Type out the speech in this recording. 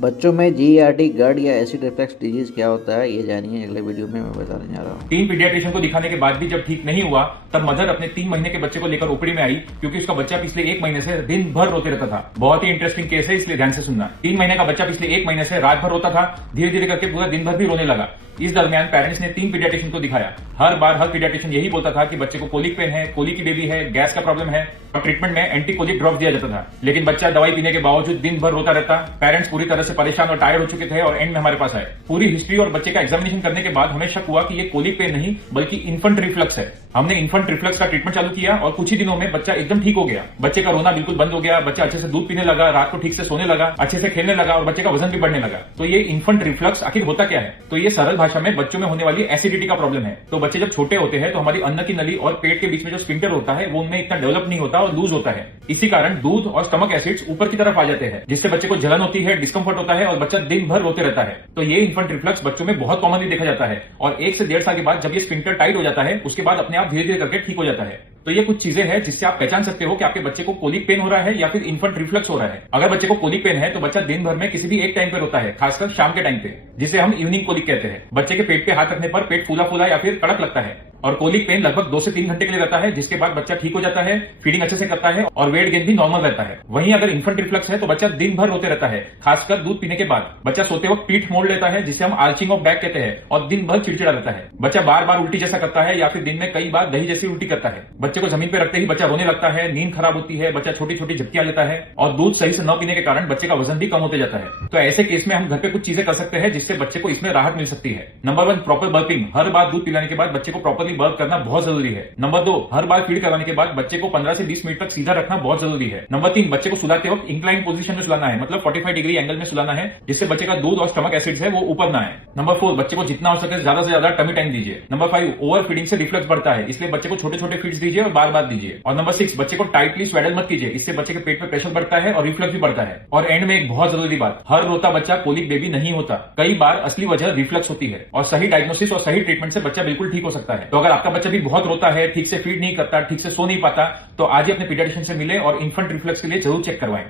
बच्चों में जीईआरडी, गर्ड या एसिड रिफ्लक्स डिजीज क्या होता है, ये जानिए अगले वीडियो में मैं बताने जा रहा हूँ। 3 पीडियाट्रिशियन को दिखाने के बाद भी जब ठीक नहीं हुआ, तब मदर अपने 3 महीने के बच्चे को लेकर ओपीडी में आई, क्योंकि उसका बच्चा पिछले 1 महीने से दिन भर रोते रहता था। बहुत ही इंटरेस्टिंग केस है, इसलिए ध्यान से सुनना। 3 महीने का बच्चा पिछले 1 महीने से रात भर रोता था, धीरे धीरे करके पूरा दिन भर भी रोने लगा। इस दरमियान पेरेंट्स ने 3 पीडियाट्रिशियन को दिखाया। हर पीडियाट्रिशियन यही बोलता था कि बच्चे को कोलिक पेन है, कोली की बेबी है, गैस का प्रॉब्लम है, और ट्रीटमेंट में एंटीकोलिक ड्रॉप दिया जाता था। लेकिन बच्चा दवाई पीने के बावजूद दिन भर रोता रहता। पेरेंट्स पूरी तरह से परेशान और टायर्ड हो चुके थे और एंड में हमारे पास आए। पूरी हिस्ट्री और बच्चे का एग्जामिनेशन करने के बाद हमें शक हुआ कि ये कोलिक पेन नहीं बल्कि इन्फेंट रिफ्लक्स है। हमने इन्फेंट रिफ्लक्स का ट्रीटमेंट चालू किया और कुछ ही दिनों में बच्चा एकदम ठीक हो गया। बच्चे का रोना बिल्कुल बंद हो गया, बच्चा अच्छे से दूध पीने लगा, रात को ठीक से सोने लगा, अच्छे से खेलने लगा और बच्चे का वजन भी बढ़ने लगा। तो ये इन्फेंट रिफ्लक्स आखिर होता क्या है? तो ये सरल भाषा में बच्चों में होने वाली एसिडिटी का प्रॉब्लम है। तो बच्चे जब छोटे होते हैं तो हमारी अन्न की नली और पेट के बीच में जो स्फिंक्टर होता है वो उनमें इतना डेवलप नहीं होता और लूज होता है। इसी कारण दूध और स्टमक एसिड्स ऊपर की तरफ आ जाते हैं, जिससे बच्चे को जलन होती है, डिस्कंफर्ट होता है और बच्चा दिन भर रोते रहता है। तो ये इन्फेंट रिफ्लक्स बच्चों में बहुत कॉमनली देखा जाता है और 1 से 1.5 साल के बाद जब ये स्फिंक्टर टाइट हो जाता है, उसके बाद अपने आप धीरे धीरे करके ठीक हो जाता है। तो ये कुछ चीजें हैं जिससे आप पहचान सकते हो कि आपके बच्चे को कोलिक पेन हो रहा है या फिर इन्फेंट रिफ्लक्स हो रहा है। अगर बच्चे को कोलिक पेन है तो बच्चा दिन भर में किसी भी एक टाइम पे रोता है, खासकर शाम के टाइम पे, जिसे हम इवनिंग कोलिक कहते हैं। बच्चे के पेट पे हाथ रखने पर पेट फूला फूला या फिर कड़क लगता है और कोलिक पेन लगभग 2 से 3 घंटे के लिए रहता है, जिसके बाद बच्चा ठीक हो जाता है, फीडिंग अच्छे से करता है और वेट गेन भी नॉर्मल रहता है। वहीं अगर इन्फेंट रिफ्लक्स है तो बच्चा दिन भर रोते रहता है, खासकर दूध पीने के बाद। बच्चा सोते वक्त पीठ मोड़ लेता है, जिसे हम आर्चिंग ऑफ बैक कहते हैं, और दिन भर चिड़चिड़ा रहता है। बच्चा बार बार उल्टी जैसा करता है या फिर दिन में कई बार दही जैसी उल्टी करता है। बच्चे को जमीन पे रखते ही बच्चा रोने लगता है, नींद खराब होती है, बच्चा छोटी छोटी झपकियां लेता है और दूध सही से न पीने के कारण बच्चे का वजन भी कम होते जाता है। तो ऐसे केस में हम घर पे कुछ चीजें कर सकते हैं जिससे बच्चे को इसमें राहत मिल सकती है। Number 1, proper burping. हर बार दूध पिलाने के बाद बच्चे को प्रॉपरली बर्प करना बहुत जरूरी है। नंबर 2, हर बार फीड कराने के बाद बच्चे को 15 से 20 मिनट तक सीधा रखना बहुत जरूरी है। नंबर 3, बच्चे को सुलाते वक्त इंक्लाइन पोजीशन में सुलाना है, मतलब 45 डिग्री एंगल में सुलाना है, जिससे बच्चे का दूध और स्टमक एसिड्स है वो ऊपर ना आए। नंबर 4, बच्चे को जितना हो सके ज्यादा से ज्यादा टमी टाइम दीजिए। नंबर 5, ओवर फीडिंग से रिफ्लक्स बढ़ता है, इसलिए बच्चे को छोटे छोटे फीड्स दीजिए और बार बार दीजिए। और नंबर 6, बच्चे को टाइटली स्वेडल मत कीजिए, इससे बच्चे के पेट में प्रेशर बढ़ता है और रिफ्लक्स भी बढ़ता है। और एंड में एक बहुत जरूरी बात, हर रोता बच्चा कोलिक बेबी नहीं होता। कई बार असली वजह रिफ्लक्स होती है और सही डायग्नोसिस और सही ट्रीटमेंट से बच्चा बिल्कुल ठीक हो सकता है। तो अगर आपका बच्चा भी बहुत रोता है, ठीक से फीड नहीं करता, ठीक से सो नहीं पाता, तो आज ही अपने पीडियाट्रिशियन से मिले और इन्फेंट रिफ्लक्स के लिए जरूर चेक करवाएं।